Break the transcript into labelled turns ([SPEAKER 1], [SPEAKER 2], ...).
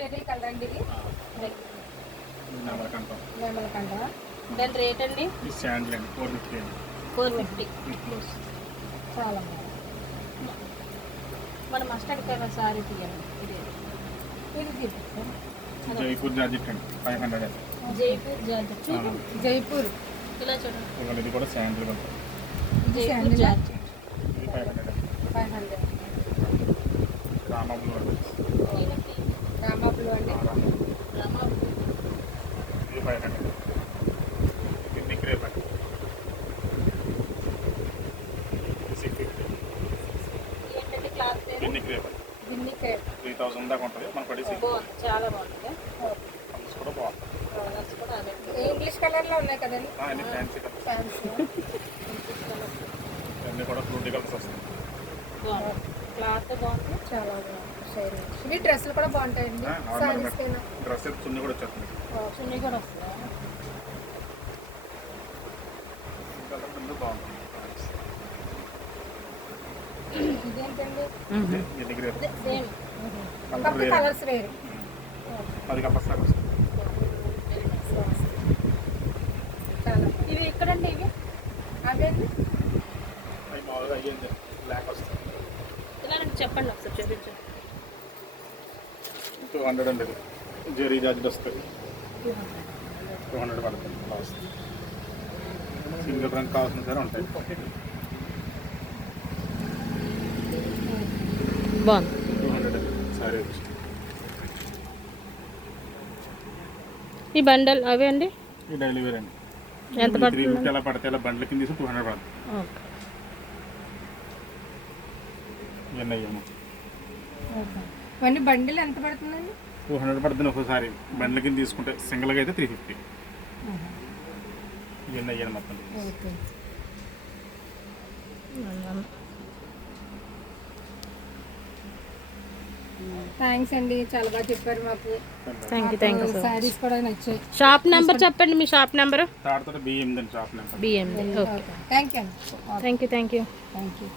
[SPEAKER 1] మేకల్ colour అండి మేమలకంట
[SPEAKER 2] దాని rate అండి?
[SPEAKER 3] Four fifty
[SPEAKER 2] four fifty.
[SPEAKER 1] చాలా
[SPEAKER 2] మన మస్టర్డ్ కలర్ సారీ తీయండి. ఇది
[SPEAKER 1] ఇది చూపిస్తాను
[SPEAKER 3] జైపూర్ జార్జెట్ అండి five hundred
[SPEAKER 2] Jaipur georgette.
[SPEAKER 1] Jaipur.
[SPEAKER 2] ఇలా చూడండి.
[SPEAKER 3] ఇది కూడా శాండిల్ కొంటాం
[SPEAKER 1] ఇది
[SPEAKER 2] జైపూర్
[SPEAKER 3] ఇది five hundred
[SPEAKER 1] five hundred
[SPEAKER 3] Rama blue అండి
[SPEAKER 2] దీనికి
[SPEAKER 1] రామా బ్లూ అండి
[SPEAKER 3] ఆ, రామా బ్లూ.
[SPEAKER 2] రామా
[SPEAKER 3] ఇది ఫైవ్ హండ్రెడ్ ఇది క్రేప్ అండి ఇది సిక్స్ ఫిఫ్టీ
[SPEAKER 2] ఏంటంటే
[SPEAKER 3] ఎన్ని క్రేప్ అండి
[SPEAKER 1] గిన్ని క్రేప్
[SPEAKER 3] త్రీ థౌసండ్ దాకా ఉంటుంది. మన పడి
[SPEAKER 2] చాలా బాగుంది.
[SPEAKER 3] కలర్స్ కూడా బాగుంటుంది
[SPEAKER 2] కలర్స్
[SPEAKER 1] ఇంగ్లీష్ కలర్లో ఉన్నాయి కదండి?
[SPEAKER 3] అన్ని ఫ్యాన్సీ కలర్స్
[SPEAKER 1] ఫ్యాన్సీ
[SPEAKER 3] అన్నీ కూడా ఫ్రూటీ కలర్స్ వస్తాయి.
[SPEAKER 2] క్లాత్ బాగుంది.
[SPEAKER 1] చాలా బాగుంది. షైన్ డ్రెస్సులు కూడా బాగుంటాయండి. సారీస్
[SPEAKER 3] డ్రెస్ చున్నీ కూడా వచ్చేస్తుంది
[SPEAKER 2] చున్నీ కూడా వస్తుందా
[SPEAKER 1] ఇదేంటండి? కలర్స్ వేరు. చాలా.
[SPEAKER 2] ఇవి ఎక్కడండి ఇవి?
[SPEAKER 3] మామూలుగా అయ్యింది. బ్లాక్ వస్తుంది.
[SPEAKER 2] చెప్పండి ఒకసారి చూపించండి.
[SPEAKER 3] టూ హండ్రెడ్ అండి జెరీ జాకెట్ వస్తుంది. టూ హండ్రెడ్ పడుతుంది సింగిల్ రంగ్ కావాల్సిన సరే ఉంటాయి.
[SPEAKER 2] బాగుంది.
[SPEAKER 3] టూ హండ్రెడ్ సారీ
[SPEAKER 2] ఈ బండల్ అవే అండి?
[SPEAKER 3] ఈ డైలీ వేర్ అండి.
[SPEAKER 2] ఎంత పడుతుంది?
[SPEAKER 3] అలా పడితే ఇలా బండ్ల కింద తీసి టూ హండ్రెడ్ పడుతుంది.
[SPEAKER 2] ఓకే.
[SPEAKER 3] ఇవన్నీ అయ్యాము
[SPEAKER 1] ఇవన్నీ బండిలు ఎంత పడుతుందండి?
[SPEAKER 3] టూ హండ్రెడ్ పడుతుంది ఒకసారి బండ్ల కింద తీసుకుంటే సింగిల్గా అయితే త్రీ ఫిఫ్టీ. ఇవన్నీ అయ్యాను మొత్తం.
[SPEAKER 1] థ్యాంక్స్ అండి. చాలా బాగా చెప్పారు మాకు.
[SPEAKER 2] Thank you thank you
[SPEAKER 1] saris కూడా నచ్చాయి.
[SPEAKER 2] షాప్ నెంబర్ చెప్పండి మీ షాప్ నెంబర్.
[SPEAKER 3] బియ్యం shop number.
[SPEAKER 2] BMD okay.
[SPEAKER 1] Thank you
[SPEAKER 2] thank you thank you
[SPEAKER 1] thank you.